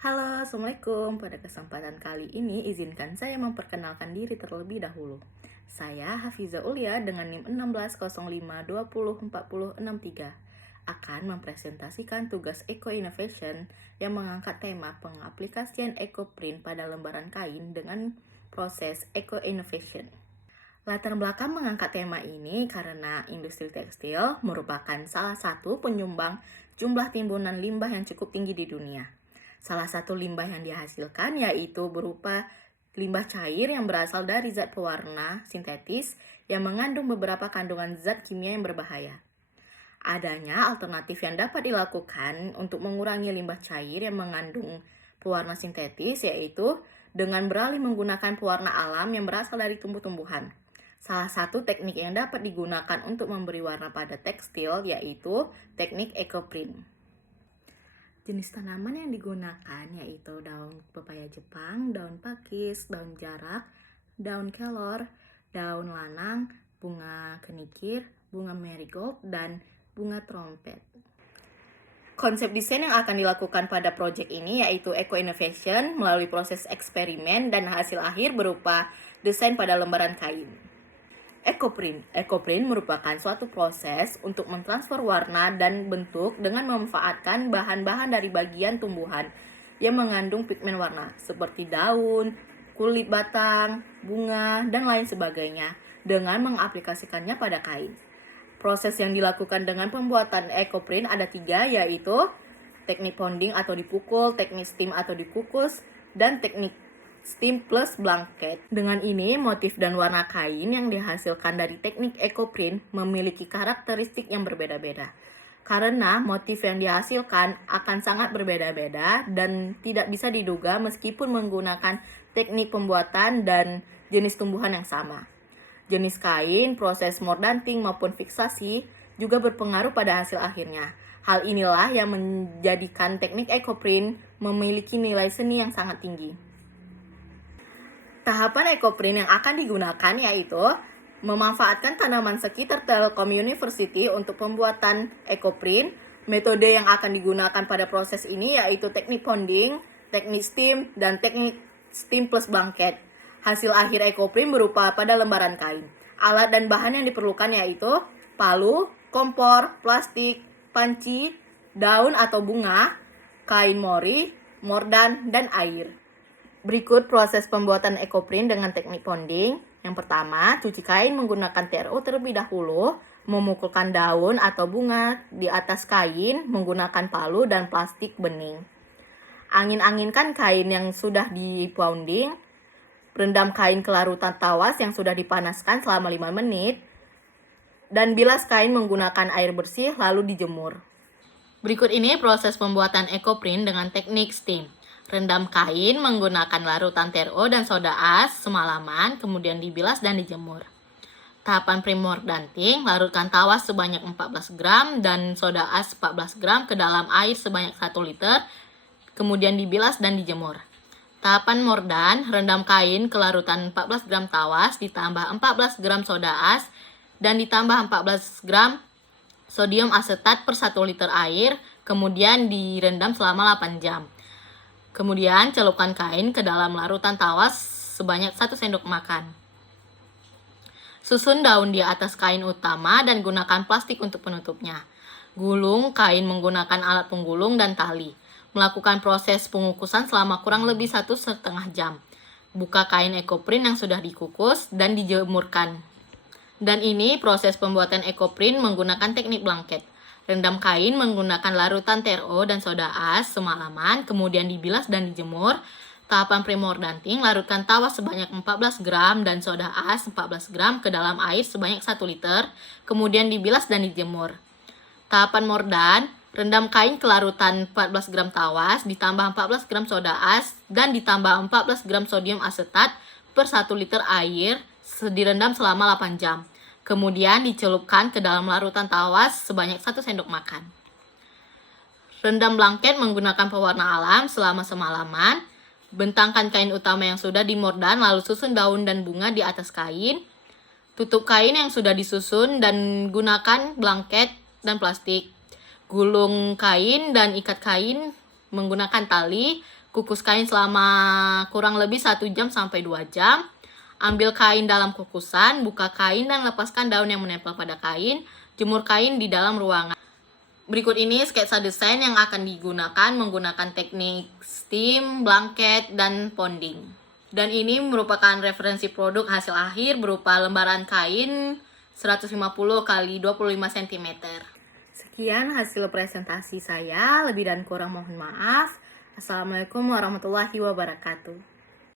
Halo, Assalamualaikum. Pada kesempatan kali ini, izinkan saya memperkenalkan diri terlebih dahulu. Saya Hafiza Ulia dengan NIM 1605204063 akan mempresentasikan tugas Eco Innovation yang mengangkat tema pengaplikasian EcoPrint pada lembaran kain dengan proses Eco Innovation. Latar belakang mengangkat tema ini karena industri tekstil merupakan salah satu penyumbang jumlah timbunan limbah yang cukup tinggi di dunia. Salah satu limbah yang dihasilkan yaitu berupa limbah cair yang berasal dari zat pewarna sintetis yang mengandung beberapa kandungan zat kimia yang berbahaya. Adanya alternatif yang dapat dilakukan untuk mengurangi limbah cair yang mengandung pewarna sintetis yaitu dengan beralih menggunakan pewarna alam yang berasal dari tumbuh-tumbuhan. Salah satu teknik yang dapat digunakan untuk memberi warna pada tekstil yaitu teknik EcoPrint. Jenis tanaman yang digunakan yaitu daun pepaya Jepang, daun pakis, daun jarak, daun kelor, daun lanang, bunga kenikir, bunga marigold, dan bunga trompet. Konsep desain yang akan dilakukan pada proyek ini yaitu Eco Innovation melalui proses eksperimen dan hasil akhir berupa desain pada lembaran kain. EcoPrint merupakan suatu proses untuk mentransfer warna dan bentuk dengan memanfaatkan bahan-bahan dari bagian tumbuhan yang mengandung pigmen warna seperti daun, kulit batang, bunga, dan lain sebagainya dengan mengaplikasikannya pada kain. Proses yang dilakukan dengan pembuatan EcoPrint ada 3 yaitu teknik ponding atau dipukul, teknik steam atau dikukus, dan teknik steam plus blanket. Dengan ini, motif dan warna kain yang dihasilkan dari teknik EcoPrint memiliki karakteristik yang berbeda-beda. Karena motif yang dihasilkan akan sangat berbeda-beda dan tidak bisa diduga meskipun menggunakan teknik pembuatan dan jenis tumbuhan yang sama. Jenis kain, proses mordanting maupun fiksasi juga berpengaruh pada hasil akhirnya. Hal inilah yang menjadikan teknik EcoPrint memiliki nilai seni yang sangat tinggi. Tahapan EcoPrint yang akan digunakan yaitu memanfaatkan tanaman sekitar Telkom University untuk pembuatan EcoPrint. Metode yang akan digunakan pada proses ini yaitu teknik ponding, teknik steam, dan teknik steam plus blanket. Hasil akhir EcoPrint berupa pada lembaran kain. Alat dan bahan yang diperlukan yaitu palu, kompor, plastik, panci, daun atau bunga, kain mori, mordan, dan air. Berikut proses pembuatan EcoPrint dengan teknik ponding. Yang pertama, cuci kain menggunakan TRO terlebih dahulu, memukulkan daun atau bunga di atas kain menggunakan palu dan plastik bening. Angin-anginkan kain yang sudah dipounding, rendam kain ke larutan tawas yang sudah dipanaskan selama 5 menit, dan bilas kain menggunakan air bersih lalu dijemur. Berikut ini proses pembuatan EcoPrint dengan teknik steam. Rendam kain menggunakan larutan TRO dan soda as semalaman, kemudian dibilas dan dijemur. Tahapan pre-mordanting, larutkan tawas sebanyak 14 gram dan soda as 14 gram ke dalam air sebanyak 1 liter, kemudian dibilas dan dijemur. Tahapan mordan, rendam kain ke larutan 14 gram tawas, ditambah 14 gram soda as, dan ditambah 14 gram sodium asetat per 1 liter air, kemudian direndam selama 8 jam. Kemudian celupkan kain ke dalam larutan tawas sebanyak 1 sendok makan. Susun daun di atas kain utama dan gunakan plastik untuk penutupnya. Gulung kain menggunakan alat penggulung dan tali. Melakukan proses pengukusan selama kurang lebih 1,5 jam. Buka kain EcoPrint yang sudah dikukus dan dijemurkan. Dan ini proses pembuatan EcoPrint menggunakan teknik blanket. Rendam kain menggunakan larutan TRO dan soda as semalaman, kemudian dibilas dan dijemur. Tahapan pre-mordanting, larutkan tawas sebanyak 14 gram dan soda as 14 gram ke dalam air sebanyak 1 liter, kemudian dibilas dan dijemur. Tahapan mordan, rendam kain ke larutan 14 gram tawas, ditambah 14 gram soda as, dan ditambah 14 gram sodium asetat per 1 liter air, direndam selama 8 jam. Kemudian dicelupkan ke dalam larutan tawas sebanyak 1 sendok makan. Rendam blanket menggunakan pewarna alam selama semalaman. Bentangkan kain utama yang sudah dimordan lalu susun daun dan bunga di atas kain. Tutup kain yang sudah disusun dan gunakan blanket dan plastik. Gulung kain dan ikat kain menggunakan tali. Kukus kain selama kurang lebih 1 jam sampai 2 jam. Ambil kain dalam kukusan, buka kain dan lepaskan daun yang menempel pada kain. Jemur kain di dalam ruangan. Berikut ini sketsa desain yang akan digunakan menggunakan teknik steam, blanket, dan ponding. Dan ini merupakan referensi produk hasil akhir berupa lembaran kain 150 x 25 cm. Sekian hasil presentasi saya, lebih dan kurang mohon maaf. Assalamualaikum warahmatullahi wabarakatuh.